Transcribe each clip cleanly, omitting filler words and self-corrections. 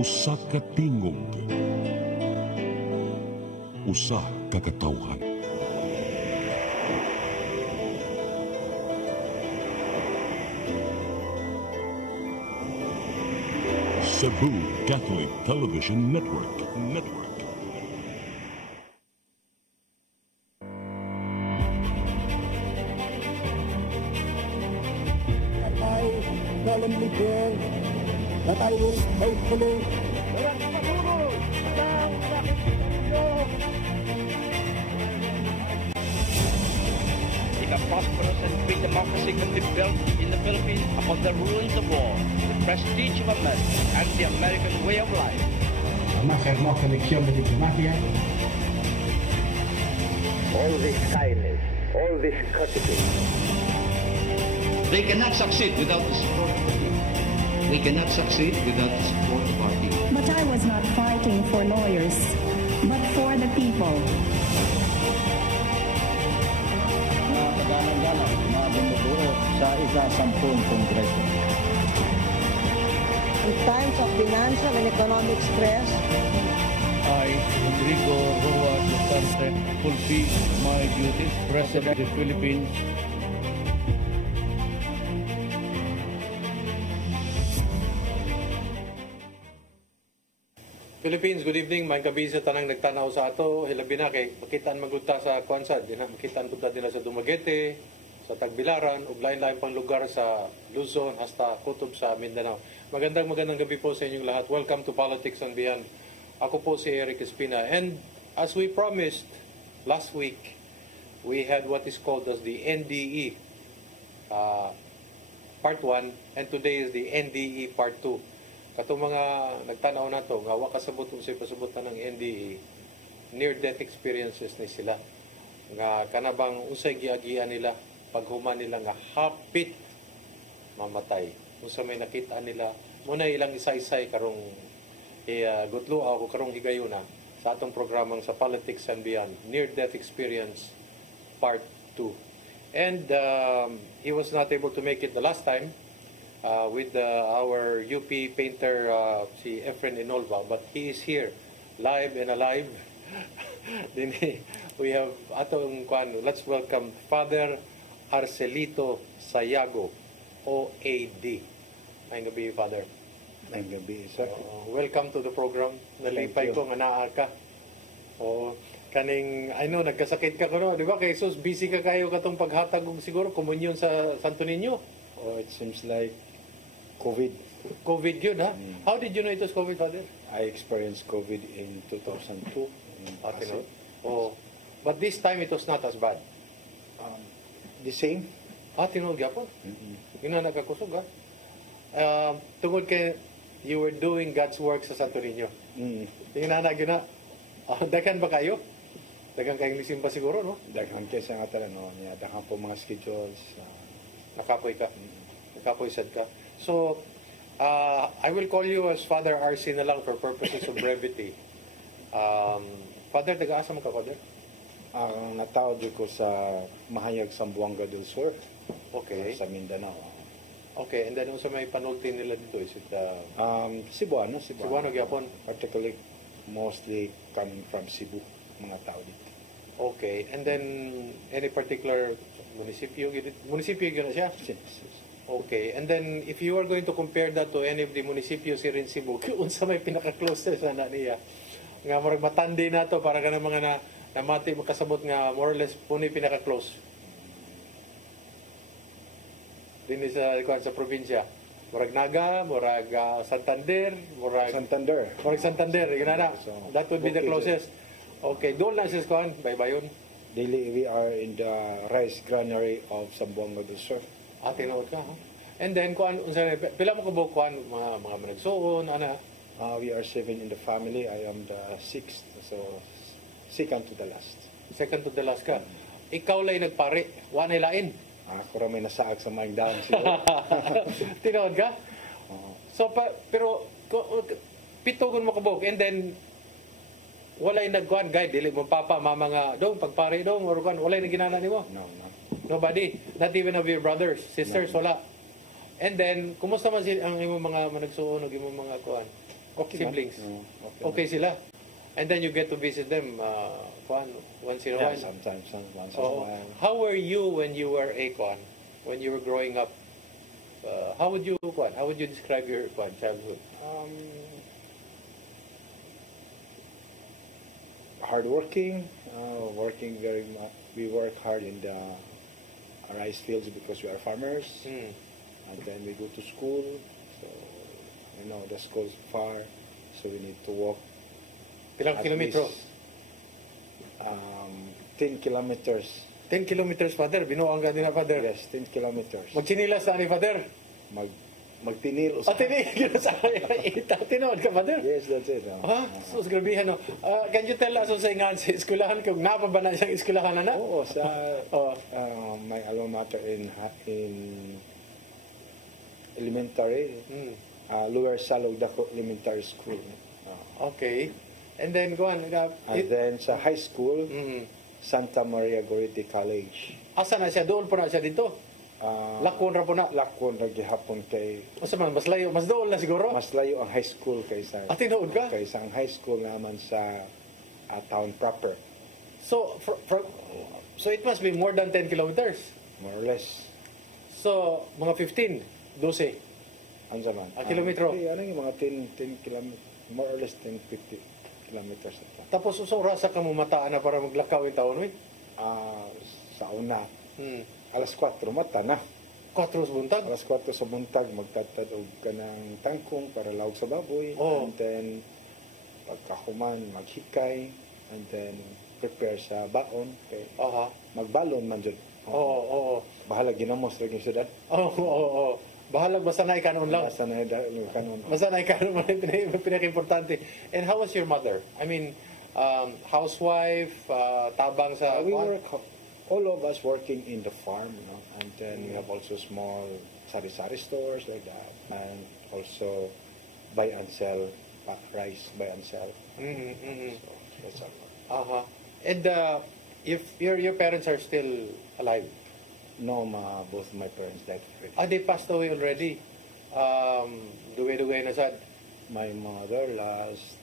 Usa ka tingog, usa ka katawhan. Cebu Catholic Television Network. I solemnly swear that I will faithfully a prosperous and free democracy can be built in the Philippines upon the ruins of war, the prestige of America, and the American way of life. Además, hermosa lección de diplomacia. All this kindness, all this courtesy. They cannot succeed without the support of the people. We cannot succeed without the support of our people. But I was not fighting for lawyers, but for the people. Na bumubuo sa ika-10 Kongreso. In times of financial and economic stress, I, Rodrigo Roa Duterte, fulfill my duties as President of the Philippines. Philippines, good evening. May gabi sa tanang nagtanaw sa ato. Hilabi na kay makitaan magudta sa Kwanzad. Makitaan gudta nila sa Dumaguete, sa Tagbilaran, ug lain-lain pang lugar sa Luzon hasta Kutob sa Mindanao. Magandang gabi po sa inyong lahat. Welcome to Politics and Beyond. Ako po si Eric Espina. And as we promised last week, we had what is called as the NDE Part 1, and today is the NDE Part 2. Katong mga nagtanaw na to, nga wa kasabot kung sa'y pasabutan ng NDE, near-death experiences ni sila. Nga kanabang usay giagian nila, paghuman nila nga hapit mamatay. Unsa may nakita nila, muna ilang isa-isay karong gutluaw o karong higayuna sa atong programang sa Politics and Beyond, Near-Death Experience Part 2. And he was not able to make it the last time, with our UP painter, si Efren Inolva, but he is here, live and alive. We have atong kwan. Let's welcome Father Arcelito Sayago, OAD. Ngayong gabi, Father. Ngayong gabi, sir. Welcome to the program. Nalipay ko nga naa ka. Kaning, I know, nagkasakit ka ko, di ba? Kay Jesus, busy ka kayo katong paghatag siguro, komunyon sa Santo Niño. Oh, it seems like COVID. COVID yun, ha? How did you know it was COVID, Father? I experienced COVID in 2002. Oh, but this time it was not as bad. The same. Tinol gyapon. Yun na nagkakusog, ha? Tungod kay you were doing God's work sa Santo Niño. Yung nanag yun na, dagan ba kayo? Dagan kayong lisimba siguro, no? Dagan kayo sa nga tala, no? Dagan po mga schedules. Nakapoy ka. Nakapoy sad ka. So, I will call you as Father RC na lang for purposes of brevity. Father, taga-asa mo ka, Father? Ang natawag ko sa Mahayag Zamboanga del Sur. Okay. Sa Mindanao. Okay, and then also may panulti nila dito. Is it Cebuano. Cebuano, gyapon. Particularly, mostly coming from Cebu, mga tao dito. Okay, and then any particular munisipyo? Munisipyo yun na siya? Yes. Okay, and then if you are going to compare that to any of the municipios here in Cebu, unsa may pinaka-close sa na niya? Nga marag matandi na to para ka ng mga namati makasabot nga more or less puni pinaka-close. Din sa probinsya. Murag Naga, murag Santander, murag Santander, yun na. That would be the closest. Okay, doon lang siya kuan, baybayon. Daily we are in the rice granary of Zamboanga del Sur. Tinood ka, ha? And then kuan unsa pila mo kabog kuan mga managsuon ana? We are 7 in the family. I am the 6th, so second to the last. Second to the last ka. Ikaw lay nagpare, wa na lain. Ako ra may nasaag sa maing daan siguro. Tinood ka? So pero pito gun mo kabog, and then walay nagkuan guide dili mo papa mama nga dong pagpare dong or kuan walay na ginana nimo? No. Nobody, not even of your brothers, sisters, wala. And then, kumusta man ang imong mga managsuon, imong mga kuan? Okay, siblings. no, Okay sila. And then you get to visit them once in a while. Sometimes once in a while. How were you when you were when you were growing up? How would you describe your childhood? Hardworking, working very much. We work hard in the rice fields because we are farmers, and then we go to school. So the school is far, so we need to walk. Ilang kilometro? 10 kilometers. 10 kilometers, Father? Binuang ka din na, Father? Yes, 10 kilometers. Magchinilas na ni Father? Magtinil. Tinil. Tinood ka, Father? Yes, that's it. So, grabihan, no? Can you tell us sa nga sa eskwelahan kung napa ba na siyang eskwelahan na? Oo, sa my alma mater in elementary, Lower Salog Dako Elementary School. Okay. And then, go on. And then sa high school, Santa Maria Gorete College. Asa na siya? Doon po na siya dito? Lakon ra po na? Lakon ra gihapon kay... Mas layo, mas doon na siguro? Mas layo ang high school kaysa... Tinood ka? Kaysa ang high school naman sa town proper. So, so it must be more than 10 kilometers? More or less. So, mga 15, 12? Ano naman? Kilometro? Ano yung mga 10 kilometers? More or less 10-50 kilometers. Tapos rasa ka mo mataan na para maglakaw yung taon, eh? Sa una. Alas 4 mata na. 4 sa buntag? Alas 4 sa buntag, magtatadog ka ng tangkong para lawag sa baboy. Oh. And then, pagkahuman, maghikay. And then, prepare sa baon. Okay. Magbalon man dyan. Oo. Bahala ginamos rin yung siyudad. Oo. Bahalag masanay kanon lang. Masanay kanon. Masanay kanon man pinaka-importante. And how was your mother? I mean, housewife, tabang sa... We work, all of us working in the farm, and then we have also small sari-sari stores like that, and also buy and sell rice, buy and sell. So that's all. And if your parents are still alive? No, both of my parents died already. They passed away already. Duwe-duwe na sad. My mother last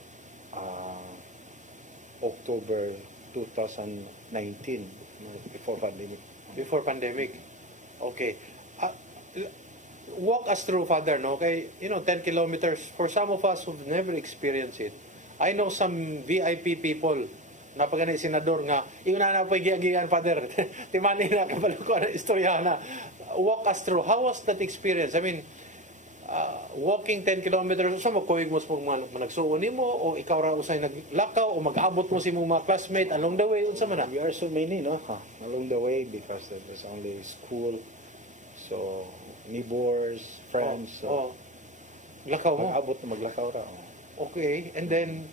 October 2019, before pandemic. Before pandemic. Okay. Walk us through, Father, no? Okay, 10 kilometers. For some of us who've never experienced it, I know some VIP people napagani senador nga inguna na pay giagian, Father. Timani na kabalo ko na istorya na. Walk us through, how was that experience? I mean, walking 10 kilometers, sa makuig mo sa managsuon nimo o ikaw ra usay naglakaw o mag-abot mo si mga classmate along the way unsa man na? We are so many, along the way, because there's only school, so neighbors, friends, lakaw mo. Maglakaw ra. Okay, and then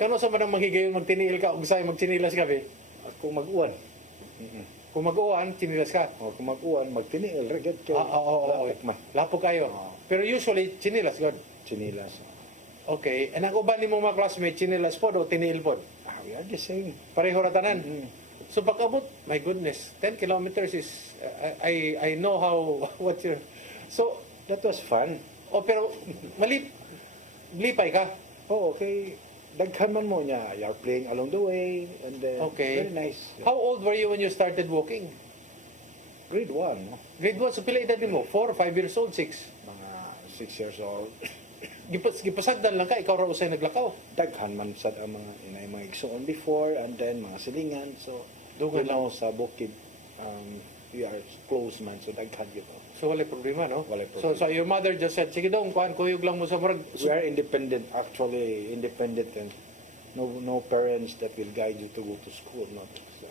kano sa man ang maghigayon magtiniil ka ug say magchinilas ka be? Kung mag-uwan. Kung mag-uwan, chinilas ka. Kung mag-uwan, magtiniil ra gid kay. Lapok kayo. Pero usually chinilas god. Chinilas. Okay, and ang uban nimo mga classmate chinilas pod o tiniil pod? We are the same. Pareho ra tanan. So pag-abot, my goodness, 10 kilometers is I know how what your... So that was fun. Pero lipay ka. Okay. Daghan man mo niya. You're playing along the way, and then very nice. How old were you when you started walking? Grade 1. Grade 1, so pila edad mo? 4 or 5 years old? 6? Mga 6 years old. Gipasagdan lang ka, ikaw raw usay naglakaw. Daghan man sad ang mga igsoon before, and then mga silingan. So, doon lang sa bukid, we are close man, so daghan yun. So wala problema, no? Wala problema. So your mother just said, sige dong, kuyog lang mo sa murag. We are independent, actually independent, and no parents that will guide you to go to school. No?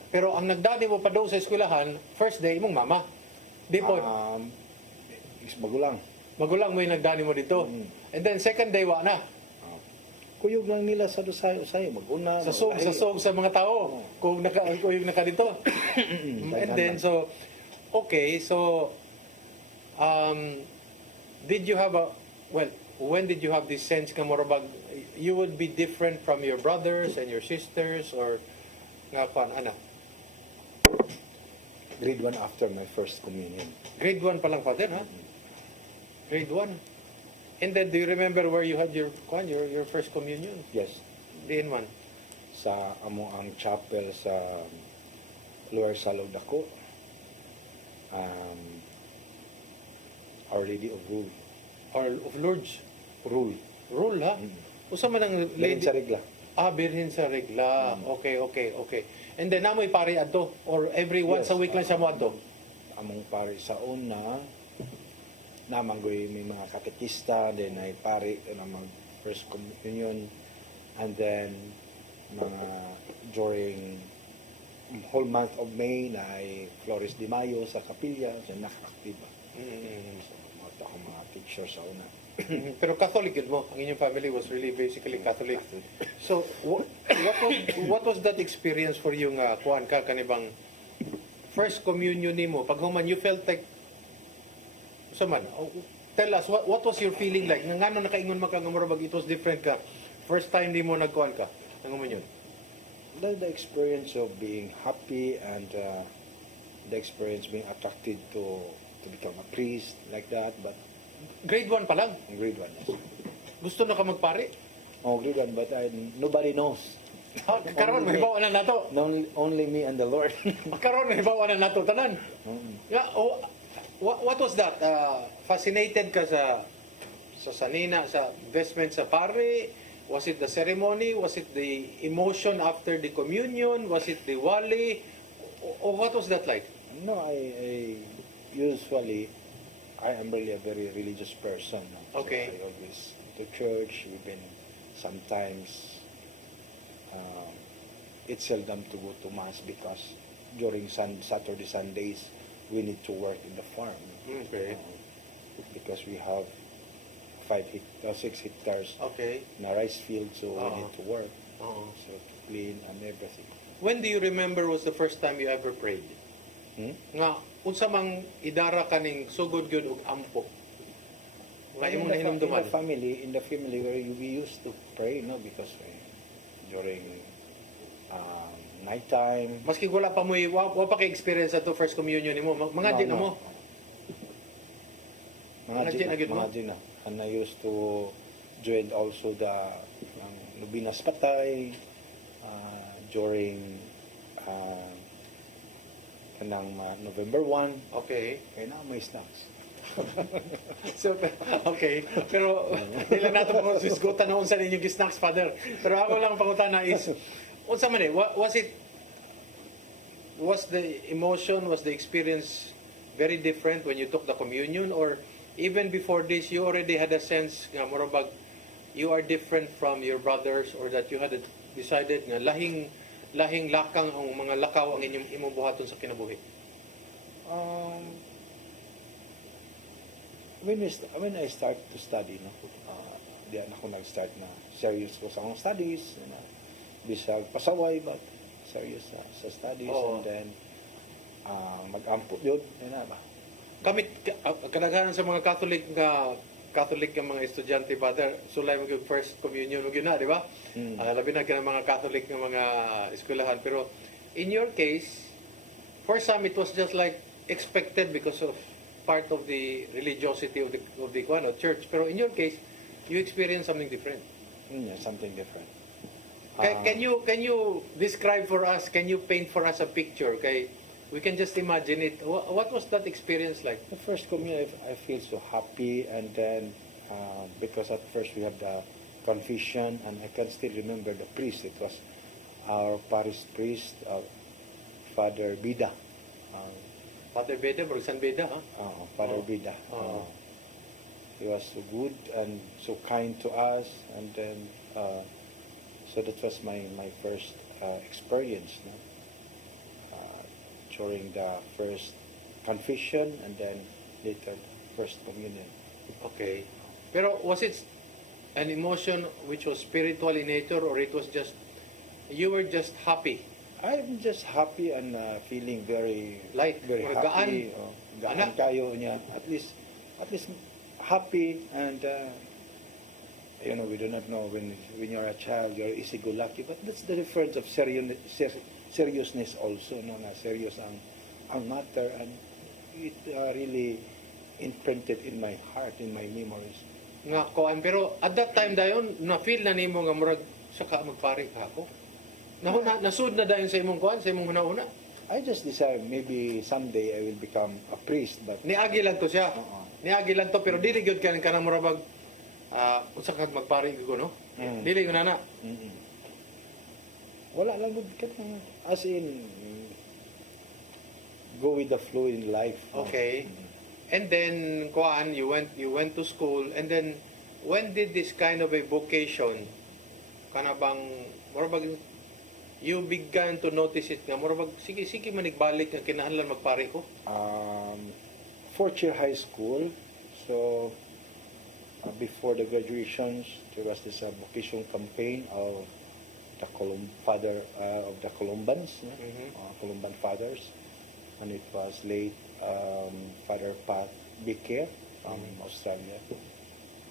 Pero ang nagdani mo pa doon sa eskwelahan, first day, imong mama. Di po? Magulang. Magulang mo yung nagdani mo dito. And then second day, wa na. Kuyog lang nila sa usayo, mag-una. Sa sog sa mga tao. Kung kuyog na ka dito. And then, so, okay, so, did you have when did you have this sense ka morabag you would be different from your brothers and your sisters, or nga pan ana? Grade 1 after my first communion. Grade 1 pa lang, Father, ha? Grade 1. And then, do you remember where you had your first communion? Yes. Diin man? Sa amo ang chapel sa Lower Salog Dako. Our Lady of Rule. Or of Lourdes? Rule. Rule, ha? Usa man ang Birhen sa Regla. Birhen sa Regla. Okay. And then, namoy pari adto? Or every once a week lang siya mo adto? Among pari sa una, namanggoy may mga katekista, then ay pari na mag first communion, and then mga during whole month of May na ay Flores de Mayo sa kapilya, so naka-aktiba. So, mga pictures sa una. Pero Catholic yun mo. Ang inyong family was really basically Catholic. So, what was that experience for you nga, kuhan ka, kanibang first communion ni mo? Pag human, you felt like, so man, tell us, what was your feeling like? Ngano nakaingon makagamurabag, it was different ka? First time di mo nagkuhan ka, nanguman yun? The experience of being happy and the experience being attracted to become a priest, like that, but grade 1 pa lang? Grade 1, yes. Gusto na ka magpare? Oh, grade 1, but nobody knows. Karon may bawa na nato? Only me and the Lord. Karon may bawa na nato, tanan? What was that? Fascinated ka sa sanina, sa investment sa pare? Was it the ceremony? Was it the emotion after the communion? Was it the wali? Or what was that like? No, I usually, I am really a very religious person. Okay. So I always to church, even sometimes it's seldom to go to mass because during Saturday, Sundays, we need to work in the farm. Okay. Because we have 6 hectares na rice field, so we need to work. So to clean and everything. When do you remember was the first time you ever prayed? Nga, unsa mang idara kaning sugod gyud og ampo? Nga imong nahinumduman. In the family where we used to pray, no, because during night time. Maski wala pa mo wa pa kay experience ato first communion nimo, mga di na mo. Mga di na. And I used to join also the Lubinas Patay during November 1. Okay. Kaya na may snacks. So, okay. Pero, hindi lang natin po sisgutan na unsa ninyong snacks, Father. Pero ako lang pangutana is, unsa man was the emotion, was the experience very different when you took the communion? Or even before this, you already had a sense nga morabag you are different from your brothers, or that you had decided nga lahing lakang ang mga lakaw ang inyong imong buhaton sa kinabuhi? When I start to study, no, diyan ako nag-start na serious ko sa akong studies, bisag pasaway, but serious sa studies. And then mag-ampo yun, na ba? Kami kadaghanan sa mga Catholic nga mga estudyante, Father, sulay mo yung first communion mo na, di ba? Labi na ka ng mga Catholic nga mga eskwelahan. Pero in your case, for some it was just like expected because of part of the religiosity of the church. Pero in your case, you experienced something different. Yeah, something different. Can you describe for us? Can you paint for us a picture? Okay, we can just imagine it. What was that experience like? The first communion, I feel so happy, and then because at first we have the confession, and I can still remember the priest. It was our parish priest, Father Bida. Father Beda, San Beda, huh? Father Bida. He was so good and so kind to us, and then so that was my first experience, no? During the first confession, and then later first communion. Okay. Pero was it an emotion which was spiritual in nature, or it was just you were just happy? I'm just happy and feeling very light, very happy. Gaan kayo niya. At least happy, and we do not know when you're a child, you're easy-go-lucky, but that's the difference of seriousness also, no, na serious ang matter, and it really imprinted in my heart, in my memories. nga kuan, pero at that time dayon na feel na nimo nga murag saka magpari ka ako. Nasud na dayon sa imong kuan, sa imong una-una. I just decided maybe someday I will become a priest, but Niagi lang to siya. Niagi lang to, pero dili gyud kanang murag unsa ka magpari ko no? Dili ko na. Wala lang gud as in go with the flow in life. Okay. And then kuan, you went to school, and then when did this kind of a vocation kana bang murag you began to notice it nga murag sige manigbalik nga kinahanglan magpare ko? Fourth year high school. So before the graduations, there was this vocation campaign of the Columbans, Columban fathers, and it was late Father Pat Biker from Australia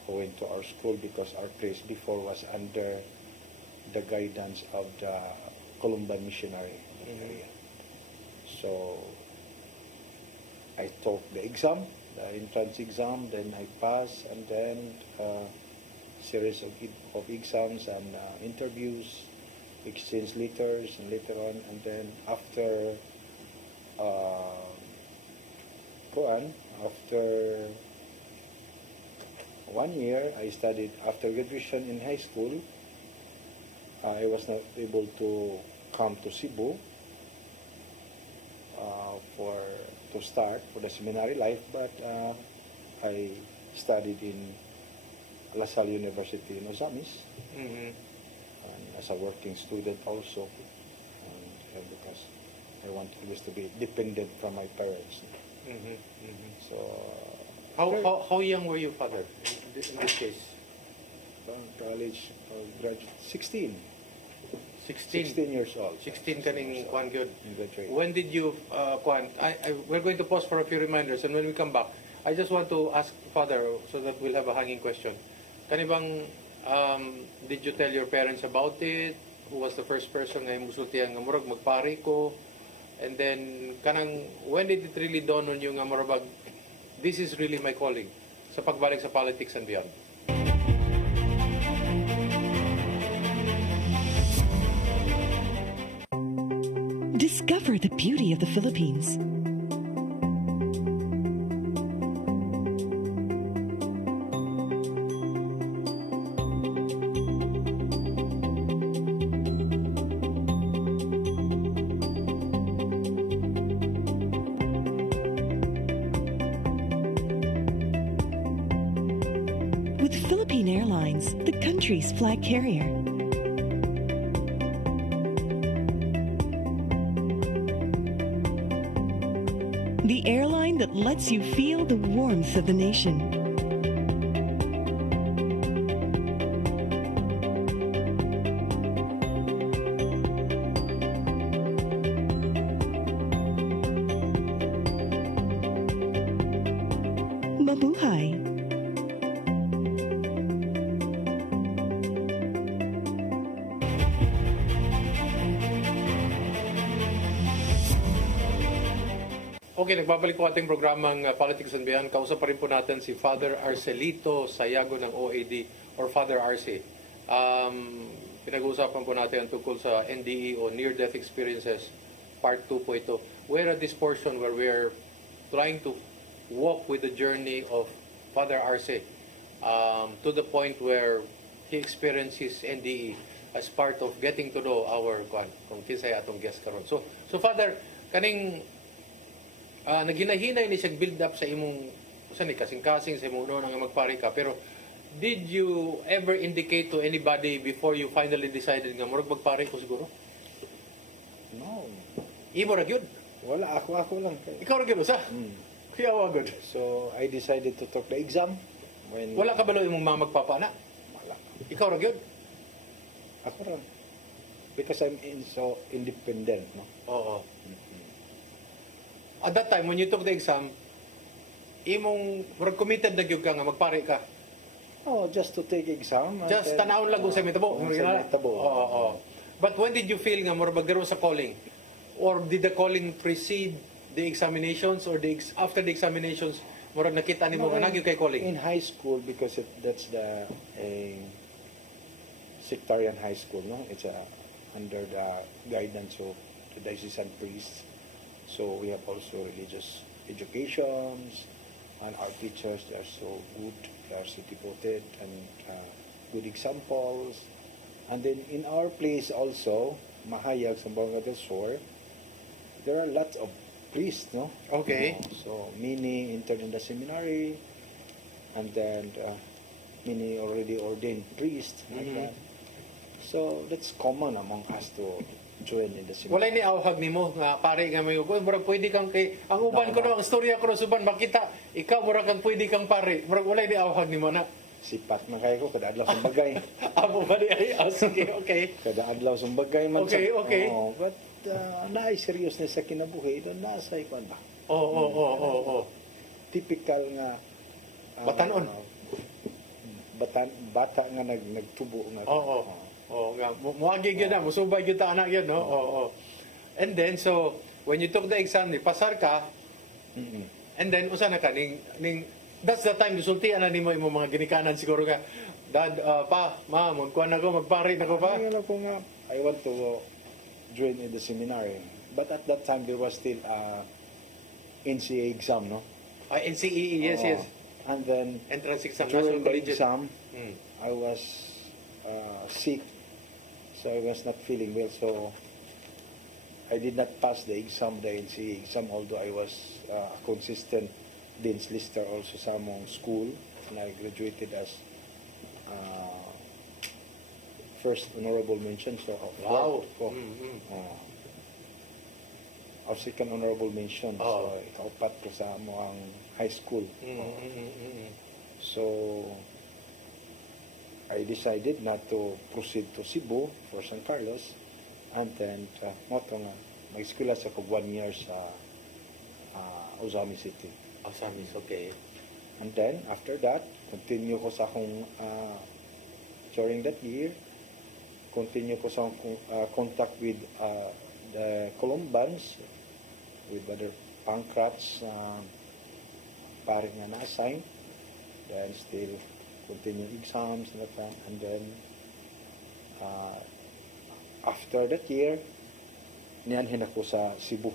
who went to our school because our place before was under the guidance of the Columban missionary area. So I took the exam, the entrance exam, then I passed, and then series of exams and interviews, exchange letters, and later on, and then after after 1 year, I studied. After graduation in high school, I was not able to come to Cebu to start for the seminary life, but I studied in La Salle University in Ozamis, and as a working student also, and because I want always to be dependent from my parents. So how young were you, Father, in this case? College graduate 16 years old. 16 kaning kuan gyud. Graduate. When did you kuan? We're going to pause for a few reminders, and when we come back, I just want to ask Father so that we'll have a hanging question. Kani bang did you tell your parents about it? Who was the first person nga musultihan nga murag magpari ko? And then kanang when did it really dawn on you nga murag this is really my calling sa pagbalik sa politics and beyond? Discover the beauty of the Philippines. With Philippine Airlines, the country's flag carrier. The airline that lets you feel the warmth of the nation. Mabuhay. Okay, nagbabalik po ating programang Politics and Beyond. Kausap pa rin po natin si Father Arcelito Sayago ng OAD or Father Arce. Pinag-uusapan po natin ang tungkol sa NDE o Near-Death Experiences, Part 2 po ito. We're at this portion where we're trying to walk with the journey of Father Arce to the point where he experiences NDE as part of getting to know our kung kinsay atong guest karon. So Father, kaning naghinay-hinay ni siya build up sa imong kasing-kasing sa imong una nga magpari ka, pero did you ever indicate to anybody before you finally decided nga murag magpari ko siguro? No. Imo ra gyud? Wala, ako lang. Ikaw ra gyud usa? Kaya wagod. So I decided to take the exam. Wala ka balo imong mga magpapana? Wala. Ikaw ra gyud? Ako ra. Because I'm so independent, no? Oo. At that time, when you took the exam, imong committed na gyud ka nga magpare ka? Oh, just to take exam. Just tanawon lang kung sa mitabo. Sa mitabo. Oo. But when did you feel nga murag magkaroon sa calling? Or did the calling precede the examinations, or after the examinations Murag nakita nimo nga nagyud kay calling. In high school, because that's a sectarian high school, no? It's under the guidance of the diocesan priests. So we have also religious educations, and our teachers, they are so good, they are so devoted, and good examples. And then in our place also, Mahayag, Zamboanga del Sur, there are lots of priests, no? Okay. So many entered in the seminary, and then many already ordained priests, like that. So that's common among us to join in the seminary. Walay ni awhag nimo nga pare nga may ugoy, murag pwede kang kay ang uban ko no, ang storya ko no, suban makita ikaw murag kang pwede kang pare. Murag walay ni awhag nimo na. Sipat man kayo ko kada adlaw sa bagay. Amo ba di ay sige, okay. Kada adlaw sa bagay man. Okay, okay. But naay seriousness sa kinabuhi doon nasa ikon ba. Oo. Typical nga batanon. Bata nga nagtubo nga. Oo, nga muagi gyud na, musubay gyud ta anak yun, no? Oo. And then so when you took the exam ni pasar ka. And then usa na ka ning that's the time gisultian na nimo imong mga ginikanan siguro nga. Dad, pa, ma, mun kuan ako magpare nako pa. Ayun ako nga I want to join in the seminary. But at that time there was still NCA exam, no? NCEE, yes. And then entrance exam, during the collegiate exam, I was sick, so I was not feeling well. So I did not pass the exam, the NCEE exam, although I was a consistent Dean's Lister also sa among school, and I graduated as first honorable mention. So wow. Or second honorable mention. So ikaupat ko sa among high school. So I decided not to proceed to Cebu for San Carlos, and then moto nga mag-eskwela sa ko 1 year sa Ozami City. Ozamis, okay. And then after that, continue ko sa akong during that year, continue ko sa akong contact with the Columbans, with Brother Pancrats, pare nga na-assign, then still continue exams and that, and then after that year nianhin ako sa Cebu,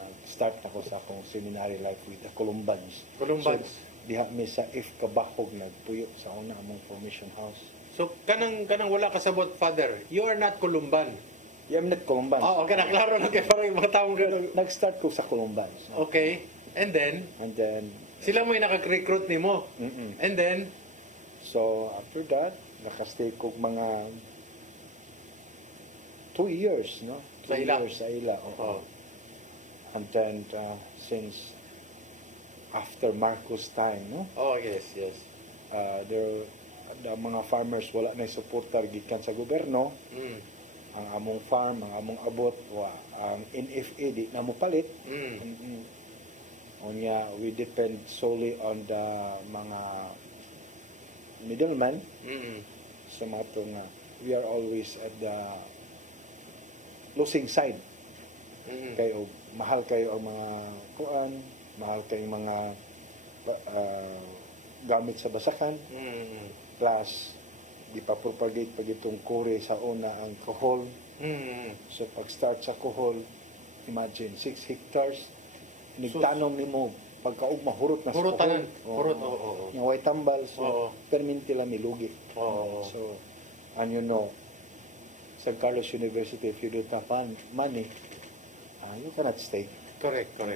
nag-start ako sa akong seminary life with the Columbans. So diha mi sa F Kabahog nagpuyo sa una among formation house. So kanang wala kasabot, Father, you are not Columban. Yeah, I'm not Columbans. Okay, naklaro lang kay parang mga taong gano'n. Nag-start ko sa Columbans. Okay. And then sila mo yung nakag-recruit nimo. And then so after that, nakastay ko mga 2 years, no? 2 years sa ila. And then since after Marcos time, no? Oh, yes. The mga farmers wala na suportar gikan sa gobyerno. Ang among farm, ang among abot, ang NFA di na mo palit. Onya, we depend solely on the mga middlemen. So mato nga, we are always at the losing side. Kayo, mahal kayo ang mga kuan, mahal kayo mga gamit sa basakan. Plus, di pa propagate pag itong kore sa una ang kohol. So pag start sa kohol, imagine 6 hectares, nagtanom ni mo pagkaugma hurot na sa kohol. Yung way tambal, so perminti lang milugi. So, and you know, San Carlos University, if you don't have money, you cannot stay. Correct. So,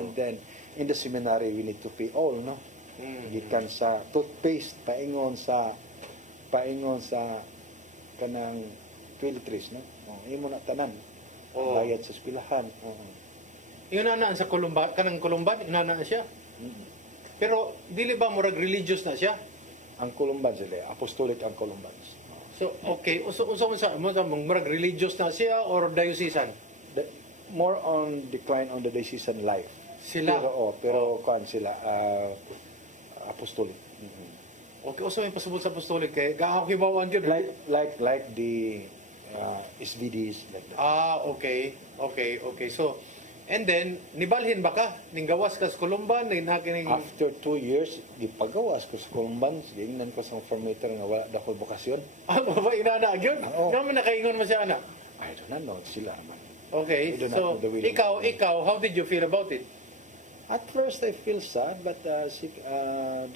and then, in the seminary, we need to pay all, no? Gikan sa toothpaste, paingon sa kanang toiletries, no? Imo na tanan. Bayad sa eskwelahan. Yun na sa Columban, kanang Columban, na siya. Pero dili ba murag religious na siya? Ang Columban sila, apostolic ang Columbans. So okay, uso sa murag religious na siya or diocesan? More on decline on the diocesan life. Sila. Pero kuan sila apostolic. Okay, uso may pasubot sa apostolic kay gahaw kibawan gyud. Like the SVDs like that. Okay. So And then, nibalhin ba ka? Ninggawas ka sa Columban? After 2 years, gipagawas ko sa Columban. Gingnan ko sa formator nga wala na ko bukasyon. Ba, inanaag yun? Oo. Naman nakaingon mo siya, anak? I don't know, sila man. Okay, I do not so, know the will of ikaw, how did you feel about it? At first, I feel sad, but the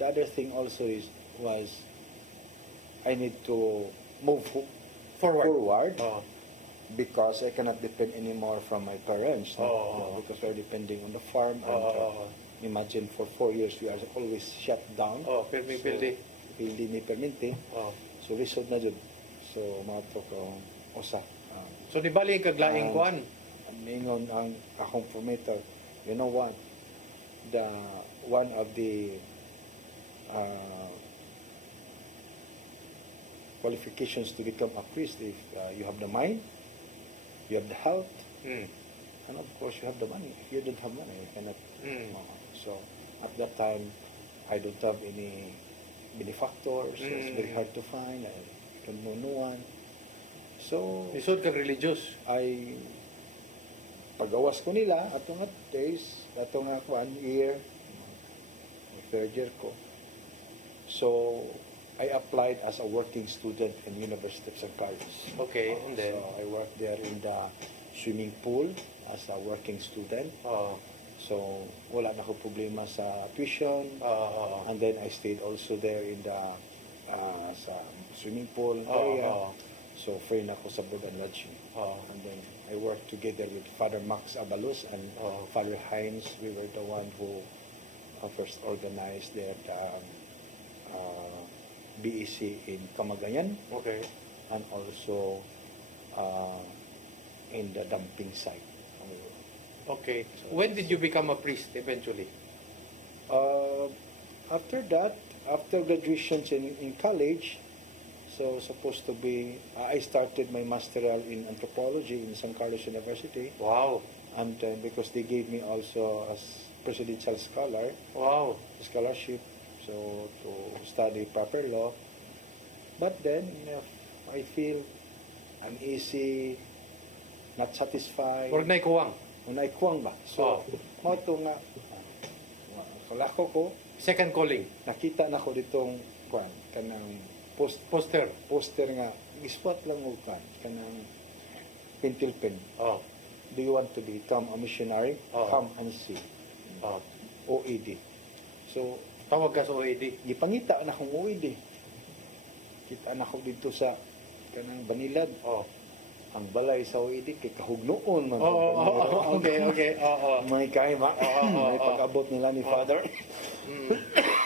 other thing also was I need to move forward. Oh. Because I cannot depend anymore from my parents. No? Because we're depending on the farm. And imagine for 4 years we are always shut down. Pildi ni perminti. So lisod na jud. So mato ko usa. So di bali kaglaing kuan. Mingon ang akong formator. You know what? The one of the qualifications to become a priest, if you have the mind, you have the health, and of course you have the money. If you don't have money, you cannot. So at that time, I don't have any benefactors. It's very hard to find. I don't know no one. So isod ka religious. I pagawas ko nila atong days, atong 1 year, third year ko. So I applied as a working student in University of San Carlos. Okay, and then? So I worked there in the swimming pool as a working student. So wala na ko problema sa tuition. And then I stayed also there in the sa swimming pool area. So free na ko sa board and lodging. And then I worked together with Father Max Abalos and Father Heinz. We were the one who first organized that BEC in Camagayan. Okay. And also in the dumping site. Okay. When did you become a priest eventually? After that, after graduation in college, so supposed to be, I started my masteral in anthropology in San Carlos University. Wow. And because they gave me also as presidential scholar. Wow. Scholarship. So to study proper law. But then, I feel uneasy, not satisfied. Or naikuwang? O naikuwang ba? So, mo ito nga, kalako ko. Second calling? Nakita na ko ditong, kanang poster nga, ispot lang mo kanang pentilpen. Do you want to become a missionary? Come and see. OED. So, tawag ka sa OED? Gipangita na akong OED. Kita na ako dito sa kanang Banilad. Ang balay sa OED kay kahugnoon man. Okay. May kahima. May pag-abot nila ni Father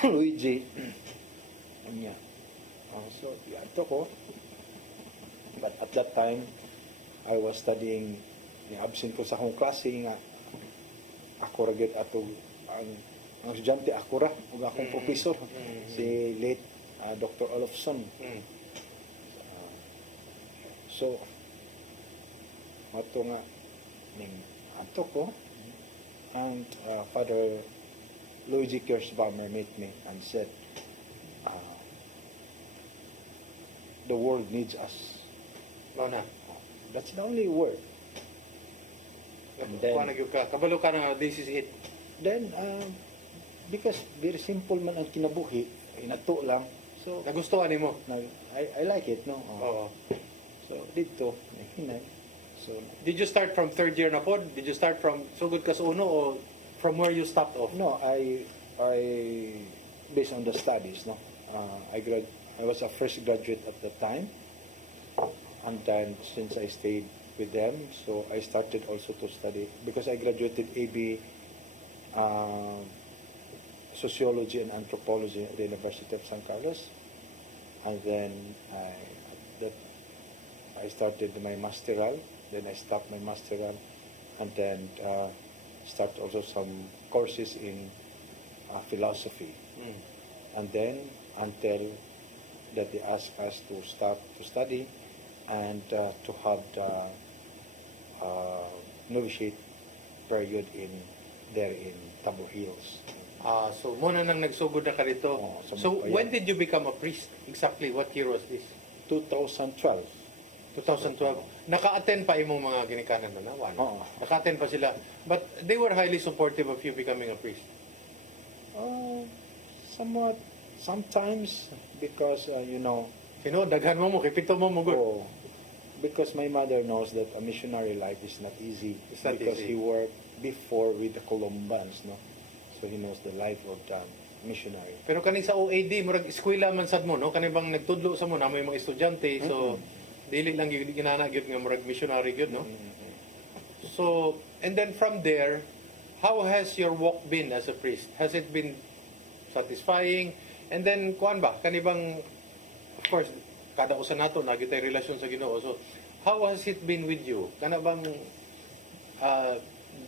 Luigi. Anya. So, yato ko. But at that time, I was studying, absent ko sa akong klase nga ako ragit ato ang estudyante ako ra ug akong professor si late Dr. Olofsson. So ato nga ning ato ko and Father Luigi Kirschbaumer met me and said the world needs us. That's the only word. And then kabalo ka na, this is it. Then because very simple man ang kinabuhi, inato lang. So nagustuhan nimo? I like it, no? So dito, hinay. So did you start from third year na pod? Did you start from sugod ka sa uno or from where you stopped off? No, I based on the studies, no. I was a fresh graduate at the time, and then since I stayed with them, so I started also to study because I graduated AB sociology and anthropology at the University of San Carlos, and then I started my masteral. Then I stopped my masteral, and then start also some courses in philosophy, and then until that they asked us to start to study and to have the novitiate period there in Tabo Hills. So muna nang nagsugod na ka dito. So when did you become a priest? Exactly what year was this? 2012. 2012. Naka-attend pa imong mga ginikanan na nawan. Oo. Naka-attend pa sila. But they were highly supportive of you becoming a priest. Somewhat, sometimes, because, daghan mo kay pito mo good. Oh, because my mother knows that a missionary life is not easy. It's not because easy. he worked before with the Colombans, no? So he knows the life of the missionary. Pero kani sa OAD, murag eskwela man sad mo, no? Kani bang nagtudlo sa mo na may mga estudyante, so dili lang gyud ginana gyud nga murag missionary gyud, no? So, and then from there, how has your walk been as a priest? Has it been satisfying? And then kuan ba kani bang, of course, kada usa nato nagitay relasyon sa Ginoo. So, how has it been with you? Kana bang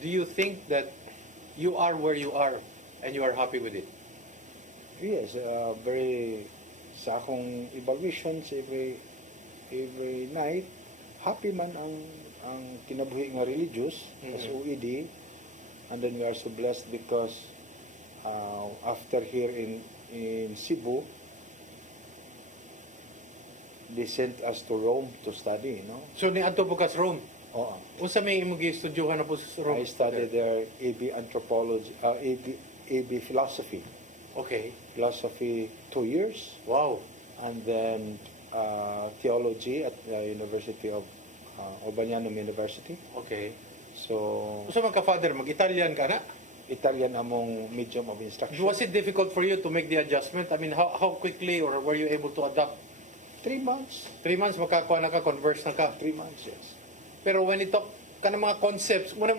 do you think that you are where you are and you are happy with it? Yes, very sa akong evaluations every night, happy man ang kinabuhi nga religious as OED, and then we are so blessed because after here in Cebu, they sent us to Rome to study, no? So niadto po ka sa Rome? Oo. Unsa may imong gi-estudyohan na po sa Rome? I studied there AB anthropology, AB philosophy. Okay. Philosophy 2 years. Wow. And then theology at the University of Urbanianum University. Okay. So, Unsa man ka, Father, mag-Italian ka na? Italian among medium of instruction. Was it difficult for you to make the adjustment? I mean, how quickly or were you able to adapt? 3 months. 3 months makakuha na ka, converse na ka. 3 months, yes. Pero when it talk ka ng mga concepts, muna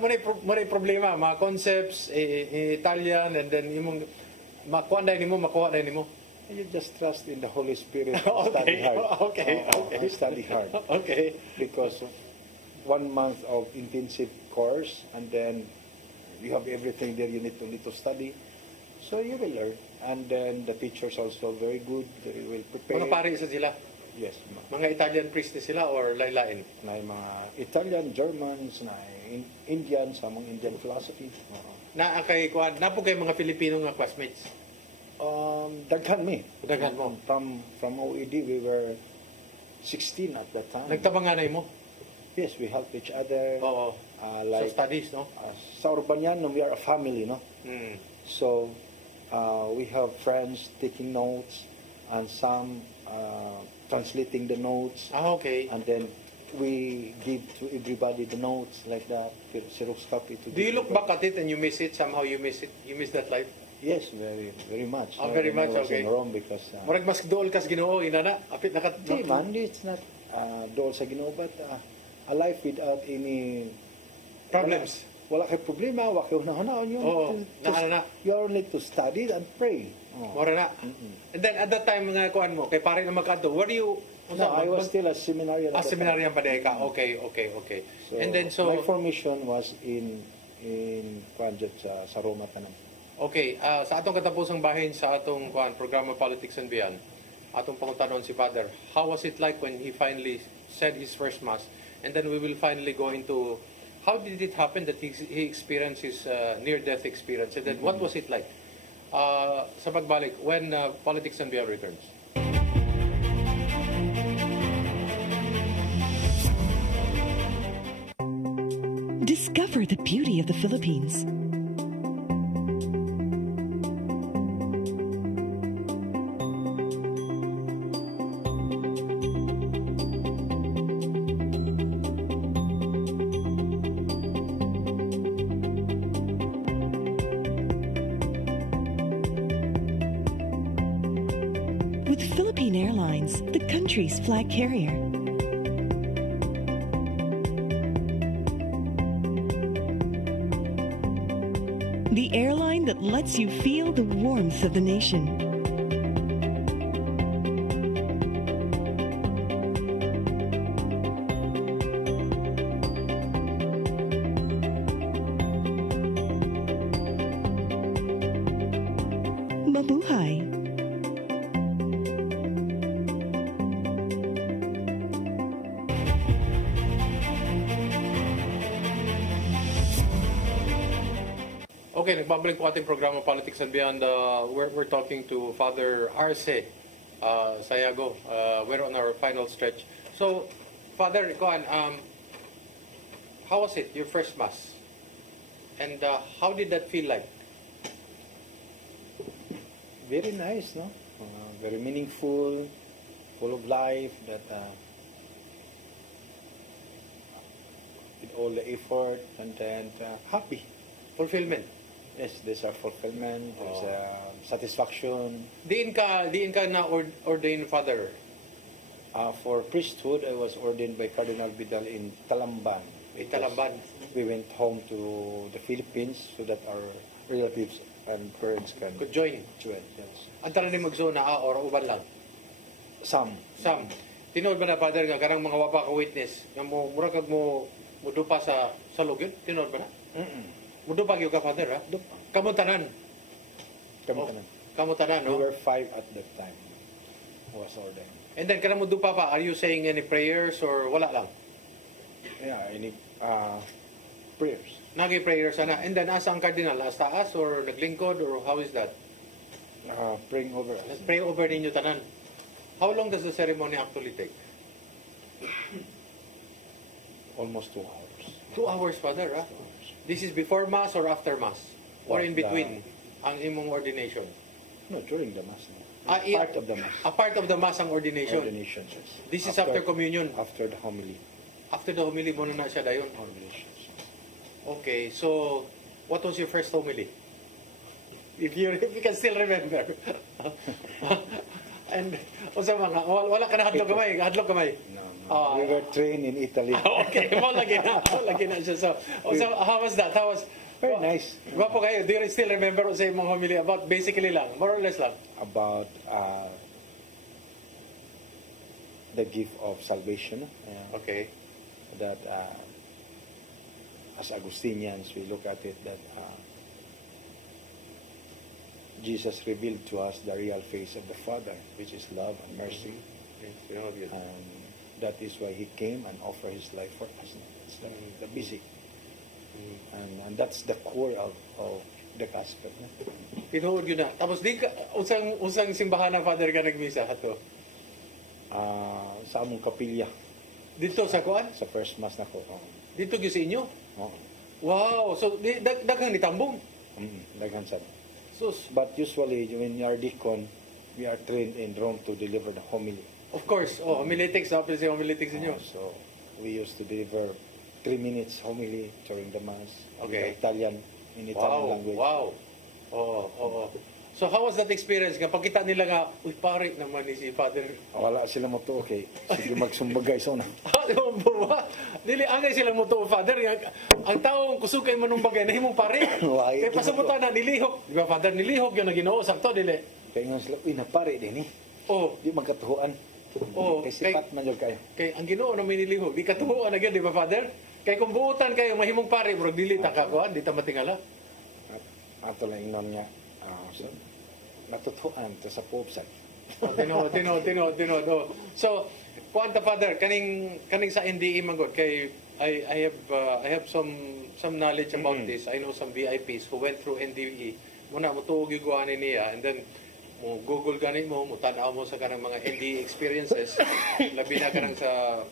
problema, mga concepts Italian, and then imong makuha na nimo, makuha na nimo. You just trust in the Holy Spirit. Okay. Study hard. Okay. Study hard. Okay. Because 1 month of intensive course, and then you have everything there you need to study. So you will learn. And then the teachers also very good. They will prepare. Mga pari isa sila? Yes. Mga Italian priest ni sila or lain-lain? Na mga Italian, Germans, na Indians, among Indian philosophy. Na kay kuan, napo kay mga Filipino nga classmates? Daghan me. Daghan mo? From OED, we were 16 at that time. Nagtabanganay mo? Yes, we help each other. Oo. Like, sa studies, no? Sa Urbanianum, we are a family, no? Mm. So, we have friends taking notes, and some translating the notes. Okay. And then we give to everybody the notes like that. Xerox copy to. Do you look back at it and you miss it? Somehow you miss it? You miss that life? Yes, very much. Very much, I was okay. in Rome because. Murag mas dool kas Ginoo inana. Apit nakat. Di man, it's not dool sa Ginoo, but a life without any problems. Wala kay problema, wala kay hunahunahon. You only to study and pray. Mora na. And then at that time nga kuan mo, kay pare na magkanto, where do you... No, I was still a seminarian. Seminarian pa dahil ka. Okay. So, and then my formation was in Kwanjat sa Roma Tanam. Okay, sa atong katapusang bahin sa atong programa Politics and Beyond, atong pangutanon si Father, how was it like when he finally said his first mass? And then we will finally go into how did it happen that he experienced his near-death experience? And then what was it like? Sa pagbalik, when Politics and Beyond returns. Discover the beauty of the Philippines. With Philippine Airlines, the country's flag carrier. The airline that lets you feel the warmth of the nation. Mabuhay. Okay, nagbabalik po ating programa Politics and Beyond. We're talking to Father Arce Sayago. We're on our final stretch. So, Father, how was it, your first Mass? And how did that feel like? Very nice, no? Very meaningful, full of life, that with all the effort, and then happy. Fulfillment. Yes, there's a fulfillment, there's a satisfaction. Diin ka na ordained Father? For priesthood, I was ordained by Cardinal Vidal in Talamban. In Talamban. We went home to the Philippines so that our relatives and parents could join. Yes. Antara ni magzona or uban lang? Some. Tinood ba na, Father, nga karang mga wapa ka witness nga mo mura kag mo mudupa sa lugod? Tinood ba na? Mudupa gyud ka, Father, ha? Kamutanan. Kamutanan, no? We were 5 at that time. I was ordained. And then karang mudupa pa, are you saying any prayers or wala lang? Yeah, any prayers. Nagi-prayers sana. And then asa ang cardinal? As taas or naglingkod or how is that? Praying over. Pray over ninyo tanan. How long does the ceremony actually take? Almost 2 hours. 2 hours, Father, ha? This is before Mass or after Mass? Or in between ang imong ordination? No, during the Mass. No. Part of the Mass. A part of the Mass ang ordination? Ordination, yes. This is after communion? After the homily. After the homily mo na siya dayon? Okay, so what was your first homily? If you can still remember. And usa mga wala ka na hadlok kamay. No. We were trained in Italy. Okay, mo lagi na siya. So how was that? How was very nice. Gwapo kayo. Do you still remember sa imong homily about basically lang, more or less lang? About the gift of salvation. Okay. That as Augustinians, we look at it that Jesus revealed to us the real face of the Father, which is love and mercy. And that is why He came and offered His life for us. It's the basic. And that's the core of the gospel. Tinuod yun na. Tapos di ka, usang simbahan na, Father, ka nagmisa hato? Sa among kapilya. Dito sa kuan? Sa first Mass na ko. Dito gyud sa inyo? Oo. Wow! So, daghang nitambong? Daghang sad. So, but usually, when you are deacon, we are trained in Rome to deliver the homily. Of course. Homiletics. Dapat siya homiletics inyo. So, we used to deliver 3 minutes homily during the Mass. Okay. In Italian language. Wow. So how was that experience? Kapag kita nila nga, uy, pare naman ni si Father. Wala sila mo to, okay. Sige, magsumbagay sa una. Dili, angay sila mo to, Father. Ang taong kusukay man ng bagay, nahimong pare. Kaya pasamutan na, nilihok. Di ba, Father, nilihok yun na ginoo. Sakto, dili. Kaya nga sila, uy, napare din eh. Di magkatuhuan. Kaya sipat man yun kayo. Kaya ang ginoo na may nilihok, di katuhuan na di ba, Father? Kaya kung buutan kayo, mahimong pare, bro, dili takakuan, di ta matingala. Ato lang ingnon nga. So, natutuan to sa Pope side. Tinood. So, kuanta, Father, kaning sa NDE magod kay I have some knowledge about this. I know some VIPs who went through NDE. Muna mo tuog iguanin niya, and then mo Google gani mo tanaw mo sa kanang mga NDE experiences. Labi na kanang sa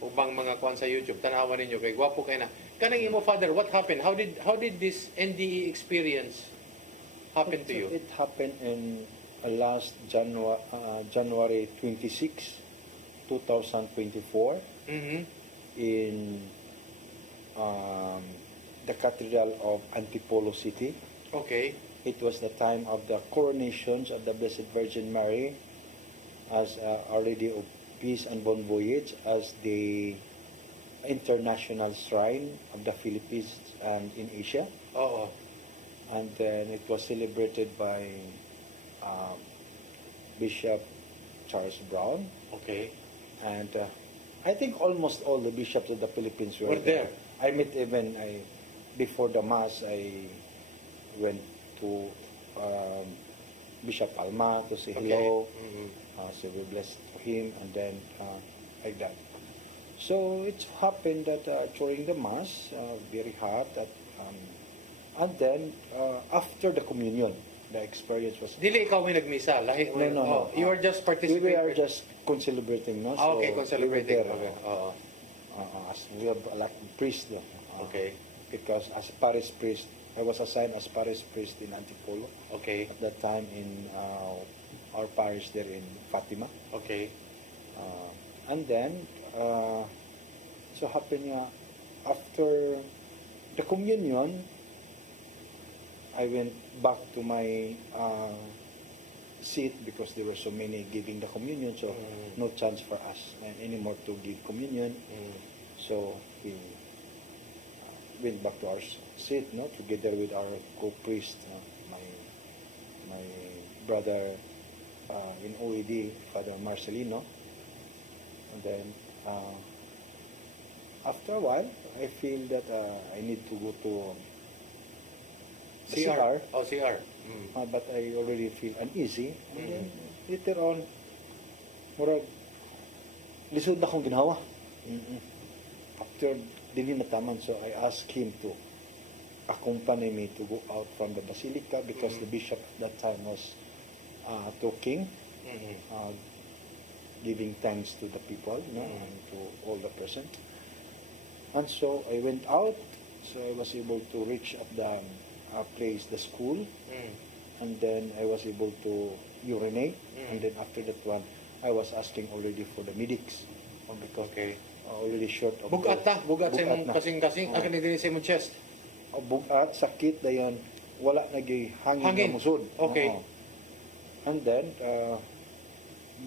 ubang mga kuan sa YouTube. Tanawan ninyo kay gwapo kay na. Kanang imo, Father, what happened? How did this NDE experience happen to you? It happened in last January 26, 2024 in the Cathedral of Antipolo City. Okay. It was the time of the coronations of the Blessed Virgin Mary as Our Lady of Peace and Bon Voyage as the international shrine of the Philippines and in Asia. And then it was celebrated by Bishop Charles Brown. Okay. And I think almost all the bishops of the Philippines were there. I met even, before the Mass, I went to Bishop Alma to say hello. So we blessed him, and then like that. So it happened that during the Mass, very hot, and then after the communion, the experience was... Dili ikaw may nagmisa. Lahi, No. You were just participating. We are just concelebrating, no? Okay, concelebrating. We were there, as we have like priest, okay. Because as parish priest, I was assigned as parish priest in Antipolo. Okay. At that time in our parish there in Fatima. Okay. And then, so happened after the communion, I went back to my seat because there were so many giving the communion, so no chance for us anymore to give communion. So we went back to our seat, no, together with our co-priest, my brother in OED, Father Marcelino. And then after a while, I feel that I need to go to CR. Oh, CR. But I already feel uneasy. And then later on, murag lisod na akong ginawa. After dili nataman, so I asked him to accompany me to go out from the basilica because the bishop at that time was talking, giving thanks to the people, and to all the present. And so I went out, so I was able to reach at the place, the school, and then I was able to urinate, and then after that one, I was asking already for the medics, because already short of... Bugat sa imong kasing-kasing, akin din sa imong chest. Bugat, sakit, dayon, wala hangin na musod. Okay. And then,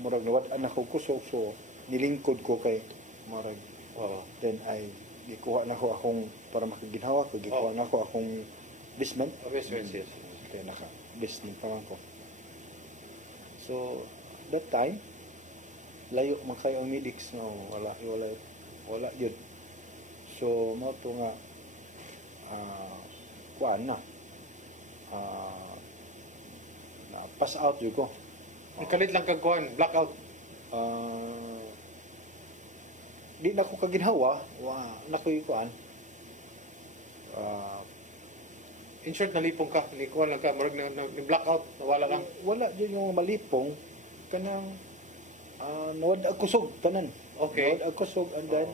murag nawad ako kusog, so nilingkod ko kay murag. Then gikuha na ko akong, para makaginhawa ko, gikuha na ko akong disment. Yes. Kaya naka-disment pa ko. So, that time, layo man kayo ang medics, no? Wala yun. So, mo ito nga, kuhaan na. Pass out yun ko. Kalit lang kagkuhan, blackout. Di na ko kaginhawa, na ko yung kuhaan. In short, nalipong ka, nikuhan lang ka, marag na blackout, nawala lang. Wala yun yung malipong, kanang nawad kusog, tanan. Okay. Nawad kusog, and then,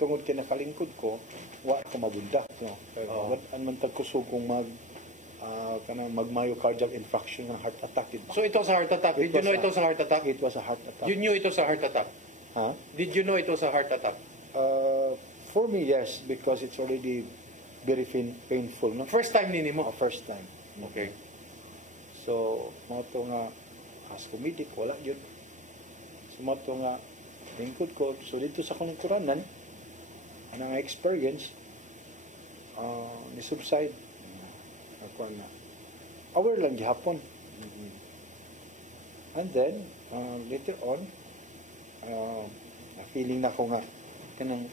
tungod kinakalingkod ko, wala ko mabunda. No? Wala man tagkusog kung kanang mag-myocardial infarction ng heart attack. So ito sa heart attack? Did you know ito sa heart attack? It was a heart attack. You knew ito sa heart attack? Huh? Did you know ito sa heart attack? For me, yes, because it's already very painful. No? First time nini mo? First time. Okay. So, mo ito nga, as comedic, wala yun. So, mo ito nga, lingkod ko. So, dito sa kuningkuranan, ang experience, ni-subside. Ako na. Aware lang gihapon. And then, later on, feeling na ko nga, kanang,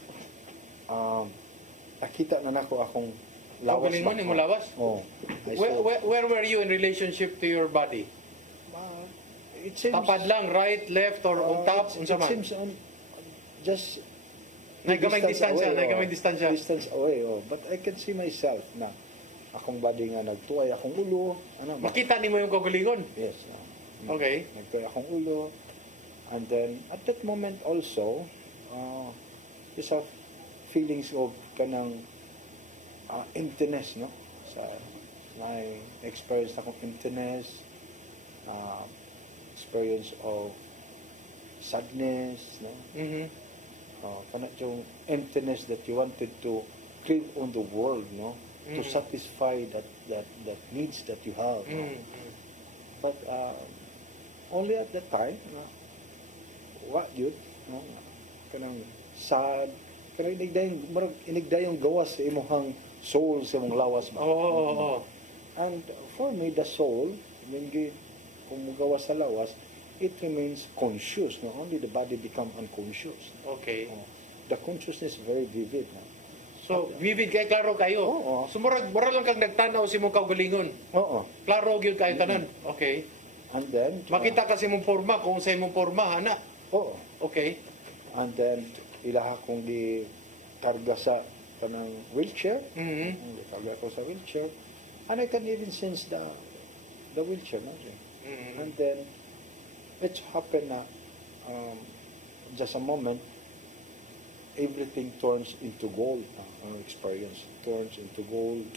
nakita na nako akong lawas. Kagalingon mo lawas? Oh. Where were you in relationship to your body? It seems... Tapad lang, right, left, or on top? It seems just... Nagkamay distansya. Distance away, But I can see myself na akong body nga nagtuway akong ulo. Makita ni mo yung kagalingon? Yes. Okay. Nagtuway akong ulo. And then, at that moment also, just have feelings of kanang emptiness, no? Sa my experience akong emptiness, experience of sadness, no? Kanang yung emptiness that you wanted to live on the world, no? To satisfy that needs that you have. No? But only at that time, what yun, no? Kanang sad, kanang inigdayong gawas sa imong soul sa imong lawas ba? And for me, the soul, when kung gawas sa lawas, it remains conscious. No? Only the body become unconscious. Okay. The consciousness is very vivid. No? So, vivid kay klaro kayo. So, mura lang kang nagtanaw si mong kaugalingon. Klaro gyud kayo tanan. Okay. And then, makita kasi mong forma, kung sa imong forma, ana. Okay. And then, ilaha kong di karga sa kanang wheelchair. Karga ko sa wheelchair. And I can even sense the the wheelchair, no? And then it happened na just a moment, everything turns into gold. Our experience turns into gold.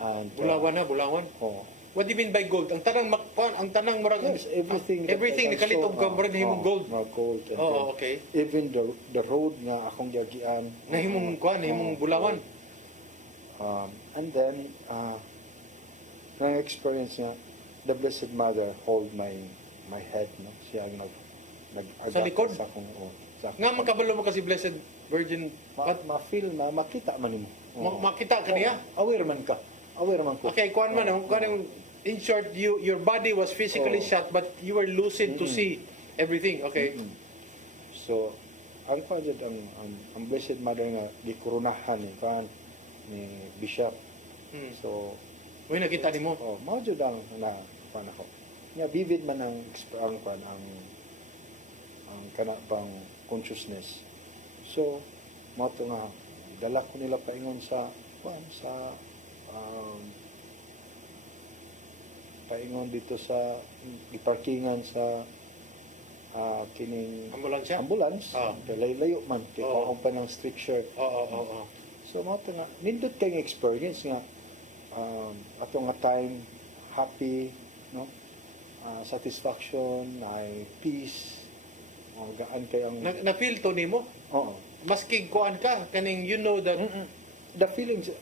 And Bulawan. Oh. What do you mean by gold? Ang tanang murag yes, everything nakalitob ka murag nahimong gold. Gold. And okay. Even the road nga akong giagian nahimong bulawan. And then my experience nga, the Blessed Mother hold my head, no? Siya ang Sa likod? Sa akong, Nga makabalo mo kasi Blessed Virgin. Ma-feel na, makita man mo. Makita ka niya? Aware man ka. Aware man ko. Okay, kuan man. In short, your body was physically shut, but you were lucid to see everything. Okay. So, ang kuan jud ang Blessed Mother nga gikurunahan ni Bishop. So, uy, nakita nimo? Oh, mao jud ang kuan ako. Nya vivid man ang kuan ang kana bang consciousness. So, mao to nga dala ko nila paingon sa kuan sa paingon dito sa iparkingan sa kining ambulance. Layo man kay ko pa ng stricture. So mo nga nindot kay experience nga ato nga time happy, no? Satisfaction, ay peace, gaan kay ang na-feel to nimo? Oo. Maski kuan ka kaning you know that the feelings,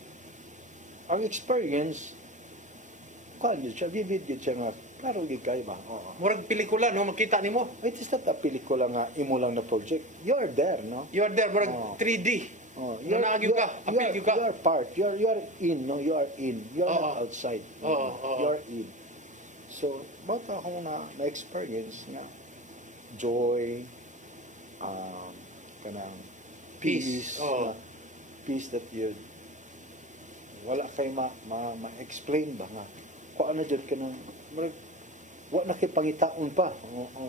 ang experience kuan gyud siya, vivid gyud siya nga klaro gyud kay ba. Murag pelikula, no? Makita nimo? It is not a pelikula nga imo lang na project. You are there, no? You are there, murag 3D. You are part. You are in, no? You are in. You are not outside. You are in. So, ba't ako na-experience nga joy, kanang peace, peace that you wala kay ma-explain ba nga. Kung ano dyan ka nang wala na kay pangitaon pa.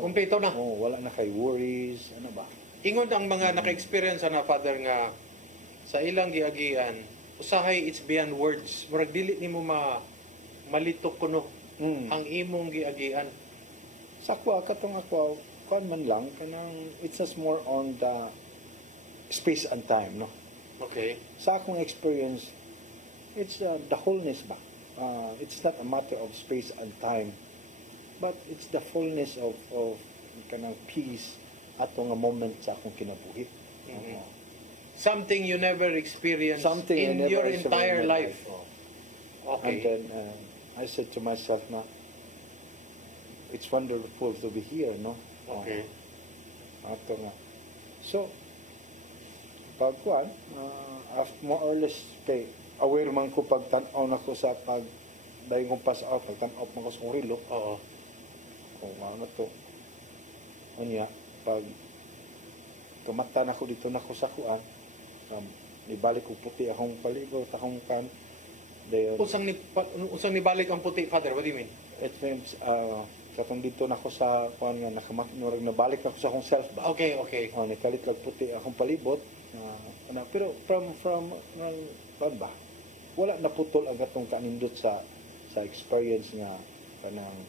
Kumpleto na. Wala na kay worries, ano ba. Ingon ang mga naka-experience na Father nga sa ilang giagian, usahay it's beyond words. Murag dili nimo malitok kuno ang imong giagian. Sa katong ako, kuan man lang kanang it's just more on the space and time, no? Okay. Sa akong experience, it's the wholeness ba. It's not a matter of space and time, but it's the fullness of kanang peace ato nga moment sa akong kinabuhi. Something you never experienced in your entire life. Okay. And then I said to myself na it's wonderful to be here, no? Okay. Ato nga. So, pagkuan, more or less kay aware man ko pagtan-aw na ko sa dayon kong pass out, pagtan-aw man ko sa rilo. Oo. Kung ano to. Anya, pag tumata na ko dito na ko sa kuan, ibalik ko puti akong paligo, akong kan. Dayon. Usang nibalik ang puti, Father? What do you mean? It means, katong dito na ko sa kuan nga nabalik na ko sa akong self ba. Okay. Nikalit kag puti akong palibot. Pero from ba? Wala na putol ang gatong kanindot sa experience nga kanang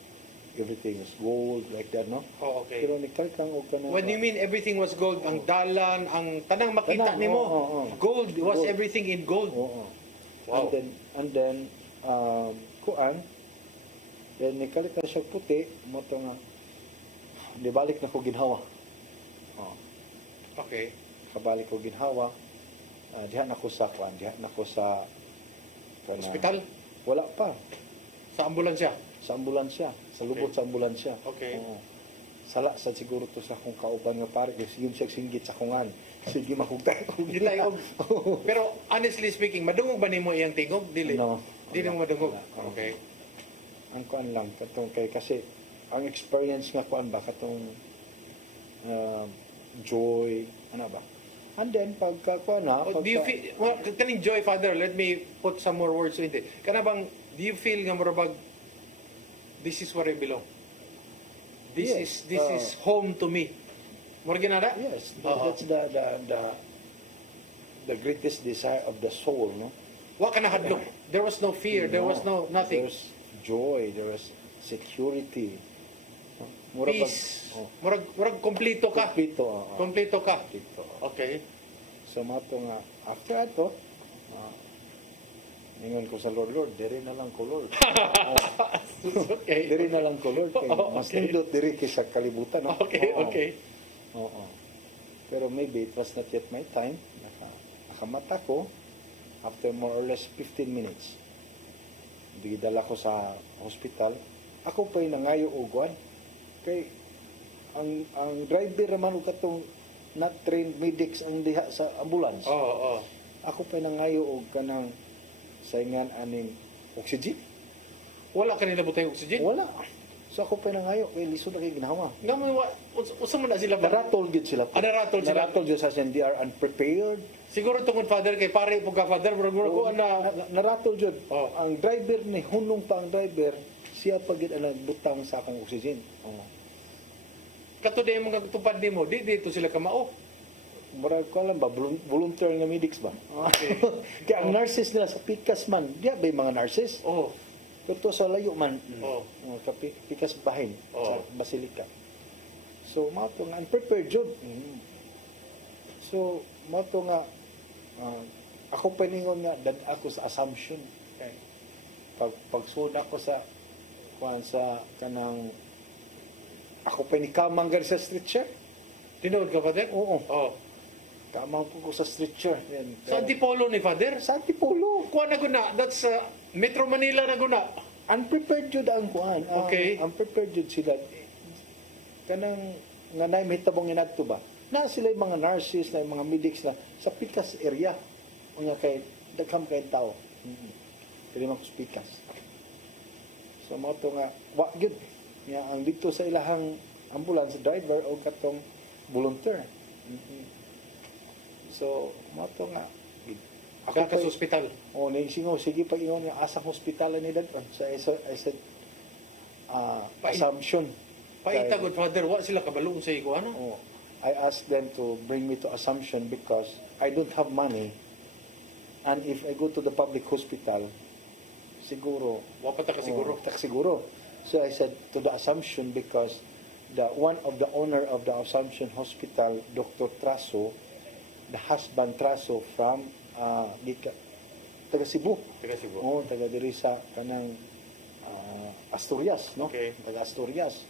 everything is gold like that, no? Okay. Pero nikalit kang og kanang when you mean everything was gold, ang dalan, ang tanang makita nimo, gold was everything in gold. Wow. And then kuan then nikalit na siya puti mo to nga libalik na ko ginhawa. Okay. Kabalik ko ginhawa. Diha na ko sa kuan, diha na ko sa hospital? Wala pa. Sa ambulansya? Sa ambulansya. Sa lubot sa ambulansya. Okay. Sala sa siguro to sa akong kauban nga pare kasi yun siya singgit sa kungan. Sige mahugday ko. Pero honestly speaking, madungog ba nimo iyang tingog? Dili. No. Dili mo madungog. Okay. Ang kuan lang katong kay kasi ang experience nga kuan ba katong joy ano ba. And then pagka kuan na do you feel kaning joy, Father, let me put some more words into it. Kana bang do you feel nga murabag this is where I belong? This is home to me. More ginada? Yes. That's the greatest desire of the soul, no? Wa ka nahadlok. There was no fear, there was no nothing. There's joy, there was security. Peace. Murag kompleto ka. Kompleto ka. Okay. So mato nga after ato, ingon ko sa Lord, diri na lang ko Lord. Okay. Diri na lang ko Lord kay mas nindot diri kay sa kalibutan, no? Okay. Oo. Pero maybe it was not yet my time. Nakamata ko after more or less 15 minutes. Digidala ko sa hospital. Ako pa'y nangayo ugwan. Kay ang driver naman ug katong not trained medics ang diha sa ambulance. Oo. Ako pa'y nangayo og kanang saingan aning oxygen. Wala kanila butay oxygen? Wala. So ako pa nangayo, lisod na kayo ginawa. Nga mo, usa man na sila ba? Naratol gid sila. Naratol sila. Naratol gid sa they are unprepared. Siguro tungod father kay pare po ka father, murag ko naratol gid. Ang driver ni hunong pa ang driver, siya pa gid ang butang sa akong oxygen. Kato day mga tupad nimo, dito sila kamao. Murag ko alam ba, volunteer nga medics ba? Okay. Kaya ang nurses nila sa Pikas man, diya ba yung mga nurses? Pero sa layo man, Pikas bahin, sa Basilica. So, mato nga, unprepared job. So, mato nga, ako paningon nga, dad ako sa assumption. Okay. Pagsuna ko sa kanang, ako pa ni kamang sa stretcher. Tinood ka, Father? Oo. Kamang ko sa stretcher. Sa Antipolo ni Father? Sa Antipolo. Kuha na guna. That's Metro Manila na guna. Unprepared jud ang kuan. Okay. Unprepared jud sila. Kanang nga nay mitabong inadto ba? Na sila yung mga nurses, na yung mga medics na sa Pikas area. Unya kay daghang kay tao. Dili man ko sa Pikas. So mo to nga wa gyud. Nga ang dito sa ilahang ambulance driver o katong volunteer. So, mato nga. Ako sa hospital. Ning singo, sige pag ingon nga asang hospital ni dad. So I said assumption. Paita good father, wa sila kabalo sa iko ano? I asked them to bring me to Assumption because I don't have money. And if I go to the public hospital, siguro wa pa ta ka siguro. Siguro. So I said to the Assumption because one of the owner of the Assumption Hospital, Dr. Traso, the husband Traso from taga Cebu. Taga Cebu. Taga diri sa kanang Asturias, no? Okay. Taga Asturias.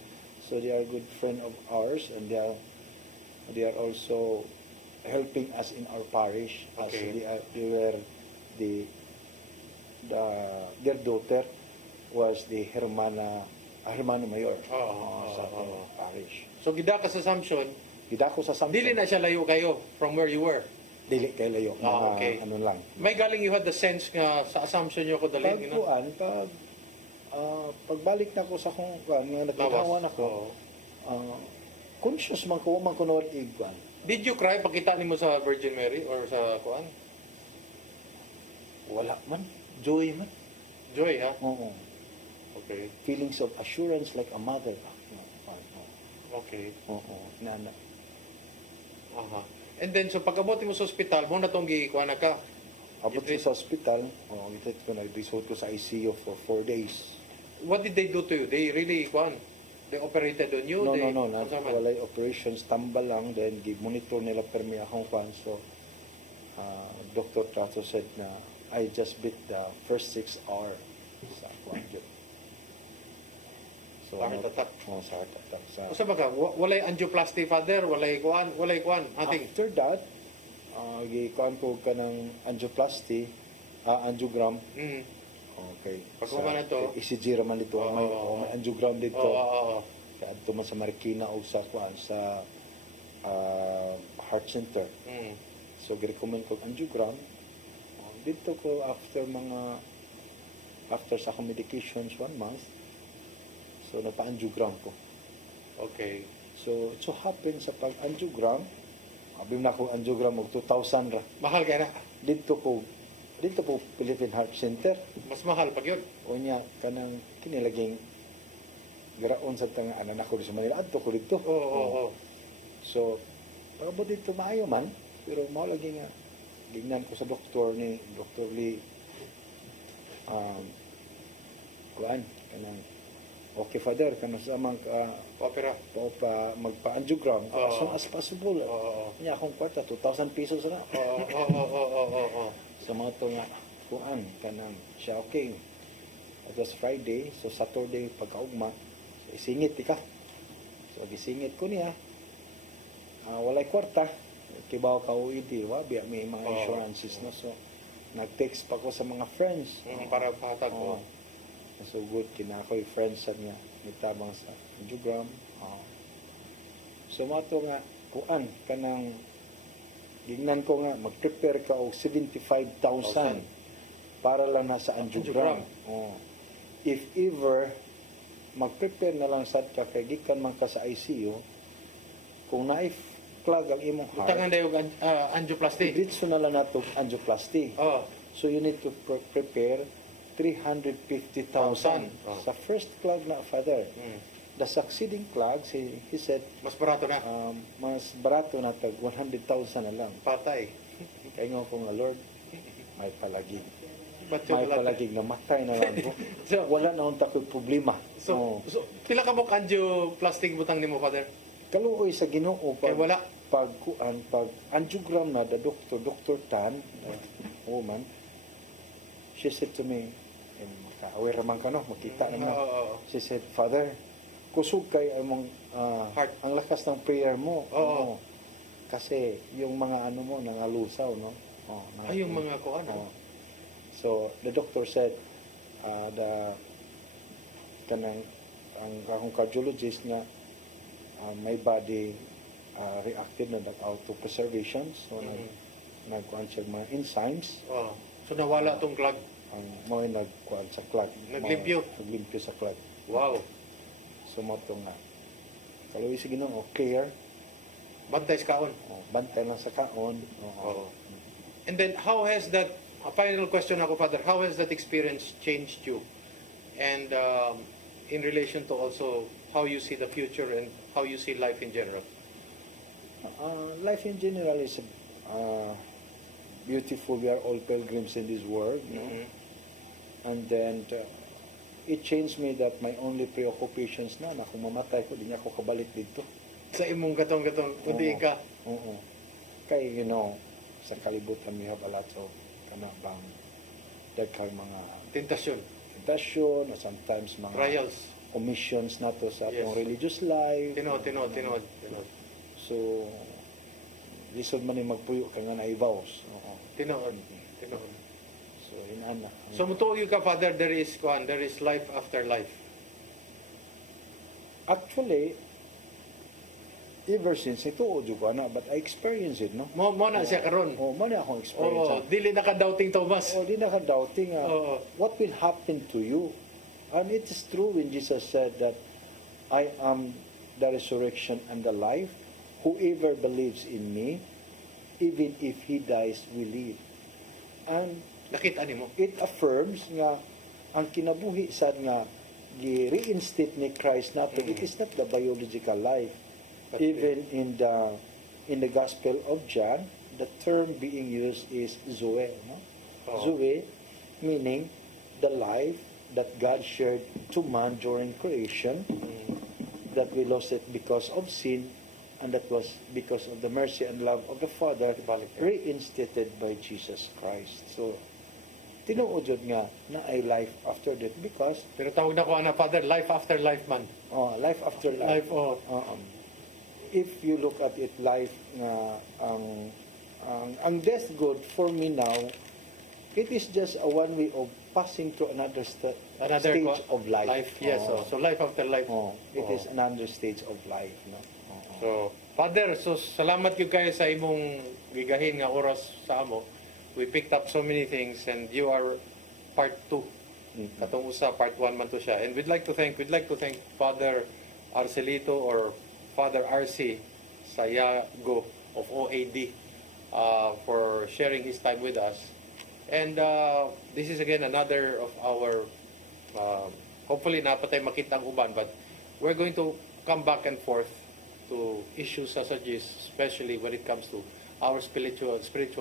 So they are a good friend of ours, and they are also helping us in our parish. Okay. They were their daughter was the Hermana Mayor sa parish. So gida ka sa Assumption. Gida ko sa Assumption. Dili na siya layo kayo from where you were. Dili kay layo. Okay. Ano lang. May galing you had the sense nga sa Assumption yo ko dalhin, pagbalik na ko sa kung nga nagkatawan ako, conscious man ko nawal igwan. Did you cry pagkita nimo sa Virgin Mary or sa kuan? Wala man. Joy man. Joy, ha? Oo. Okay. Feelings of assurance like a mother. Okay. Oo. Nana. Aha. And then, so pag-abot mo sa ospital, mo na itong gikuha na ka? Abot ko sa ospital, itit ko nag-result ko sa ICU for 4 days. What did they do to you? They really, they operated on you? No. Walay operations, tambal lang, then monitor nila permi akong kwan. So, Dr. Trato said na, I just beat the first 6 hours sa kwan. So, sa heart attack? Sa heart attack. Sa baga, walay angioplasty, Father? Walay kwan? Ating? After that, gikuan ko ka ng angioplasty, angiogram. Okay. Pagkuma na to? ECG raman dito. May angiogram dito. Kaya ito man sa Marikina o sa heart center. So, girecommend ko angiogram. Dito ko after sa akong medications 1 month, so napa-angiogram ko. Okay. So, it so happen sa pag-angiogram, abim na ko angiogram og 2,000 ra. Mahal kaya na? Dito po Philippine Heart Center. Mas mahal pag yun? O niya, kanang kinilaging garaon sa tanga anan ako sa Manila. Adto ko dito. Oo. So, pagabot dito maayo man, pero mao lagi nga gignan ko sa doktor ni Dr. Lee kanang okay, Father, kano sa Opera. magpa-angiogram as soon as possible. Niya akong kwarta, 2,000 pesos na. Sa mga ito nga, kuan, kanang siya, okay. It was Friday, so Saturday, pagkaugma, so isingit ka. So, gisingit ko niya. Walay kwarta. Kibaw ka UED, biya may mga insurances, no? So, nag-text pa ko sa mga friends. Para pahatag ko. So good, kinakoy friends sa niya, mitabang sa angiogram. So mato nga, kuan, kanang, gignan ko nga, mag-prepare ka og 75,000 para lang na sa angiogram. If ever, mag-prepare na lang sad ka, kay gikan man ka sa ICU, kung na-clog ang imong heart, utangan na yung angioplasty. Ditso na lang nato angioplasty. So you need to prepare 350,000 sa first clog na, Father. The succeeding clogs, he said, mas barato na. Mas barato na, tag 100,000 na lang. Patay. Kaya nga ko nga, Lord, may palagig. May palagig na matay na lang ko. So, wala na akong takoy problema. So, pila ka mo angioplastic butang ni mo, Father? Kaluoy sa Ginoo. Wala. Pag angiogram na, the Dr. Tan, woman, she said to me, aware naman ka, no? Makita naman. She said, Father, kusog kay among heart, ang lakas ng prayer mo. Kasi yung mga ano mo, nangalusaw, no? Yung mga kuan. So, the doctor said, ang akong cardiologist nga, my body reacted na auto preservations. So, nagkuhan siya mga enzymes. So, nawala tong clog? Mo ay nagkuhan sa clog. Naglimpyo sa clog. Wow. So mo ito nga. Kaluwi sa Ginoo, care. Bantay sa kaon. Bantay lang sa kaon. And then, how has that, a final question ako, Father, how has that experience changed you? And in relation to also how you see the future and how you see life in general? Life in general is beautiful. We are all pilgrims in this world. And then it changed me that my only preoccupations na kung mamatay ko, di niya ako kabalik dito. Sa imong gatong-gatong, hindi ka? Kaya, sa kalibutan, we have a lot of kanabang, mga tentasyon, or sometimes mga trials, commissions na to sa atong religious life. Tinod. So, lisod man yung magpuyo kaya nga na-vows. Tinod. So, inana. So, mutuyo ka, Father, there is life after life. Actually, ever since, ito audio ko na, but I experience it, no? Mo na siya karon. Mo na akong experience. Dili naka-doubting, Thomas. Di naka-doubting. What will happen to you? And it is true when Jesus said that, I am the resurrection and the life. Whoever believes in me, even if he dies, will live. And nakita nimo, it affirms nga ang kinabuhi sad nga gi-reinstate ni Christ nato. It is not the biological life. But even in the Gospel of John, the term being used is Zoe. No? Zoe meaning the life that God shared to man during creation, that we lost it because of sin, and that was because of the mercy and love of the Father, reinstated by Jesus Christ. So, tinuod nga na ay life after death because... Pero tawag na ko, Father, life after life man. Life after life. If you look at it, life nga, ang death good for me now, it is just a one way of passing through another stage of life. Yes, so life after life. It is another stage of life. No? So, Father, so salamat yung kayo sa imong gigahin nga oras sa amo. We picked up so many things and you are part 2. Katong usa, part 1 man to siya. And we'd like to thank Father Arcelito or Father RC Sayago of OAD for sharing his time with us. And this is again another of our, hopefully napatay makita ang uban, but we're going to come back and forth to issues such as this, especially when it comes to our spiritual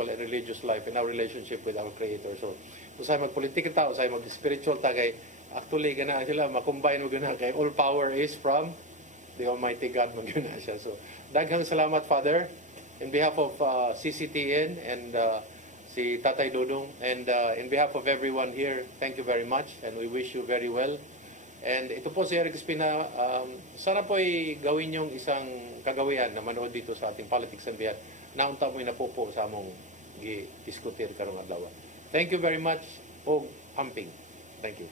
and religious life and our relationship with our Creator. So, usay magpolitika ta, usay mag-spiritual ta kay actually gana sila makombine mo gana kay all power is from the Almighty God magana siya. So daghang salamat, Father, in behalf of CCTN and si Tatay Dodong, and in behalf of everyone here, thank you very much and we wish you very well. And ito po si Eric Espina, sana po ay gawin yung isang kagawian na manood dito sa ating Politics and Beyond. Naunta mo'y napupo sa among gi-diskutir karong adlaw. Thank you very much, og amping. Thank you.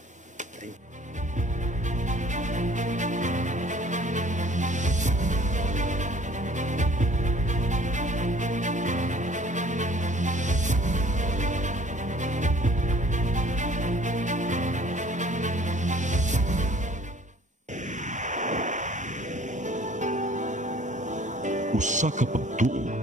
Thank you. Usa ka pagtuo